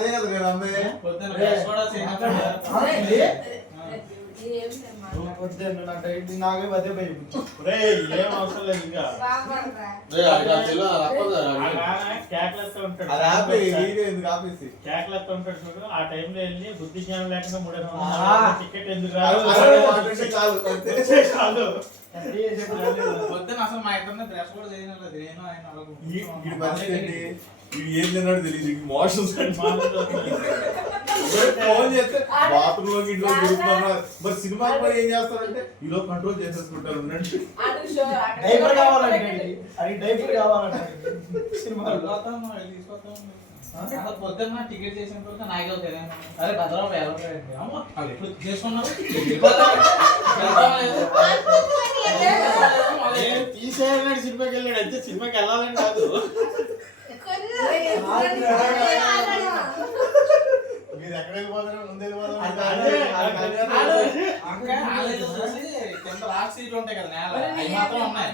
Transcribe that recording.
అదే కదా నేను అమ్మే నాకే మధ్య ఏం అవసరం లేదు ఇంకా కేకలతో ఉంటాడు చూడు ఆ టైంలో వెళ్ళి బుద్ధి జ్ఞానం లేకుండా 300 టికెట్ ఎందుకు రాదు పొద్దున అసలు మా ఇద్దరిని బ్రష్ కూడా చేయలేదు నేను ఆయన ఏం తిన్నాడు తెలియదు మోషన్స్ ఫోన్ చేస్తే బాత్రూమ్ లోకి ఇంట్లో తిరుగుతున్నారు మరి సినిమా కూడా ఏం చేస్తారంటే ఈలో కంట్రోల్ చేసేసుకుంటారు ఉండండి డైపర్ కావాలంటే అది డైపర్ కావాలంటే సినిమాలో పొద్దున్న టికెట్ చేసిన తర్వాత నాకే అవుతాయి అరే భద్రాబాబు ఎలా ఎప్పుడు చేసుకున్నావు తీసేయాలని సినిమాకి వెళ్ళాడు అంతే సినిమాకి వెళ్ళాలని కాదు మీరు ఎక్కడ వెళ్ళిపోతారో ముందు కింద లాస్ట్ సీట్లు ఉంటాయి కదా నేల అవి మాత్రం ఉన్నాయి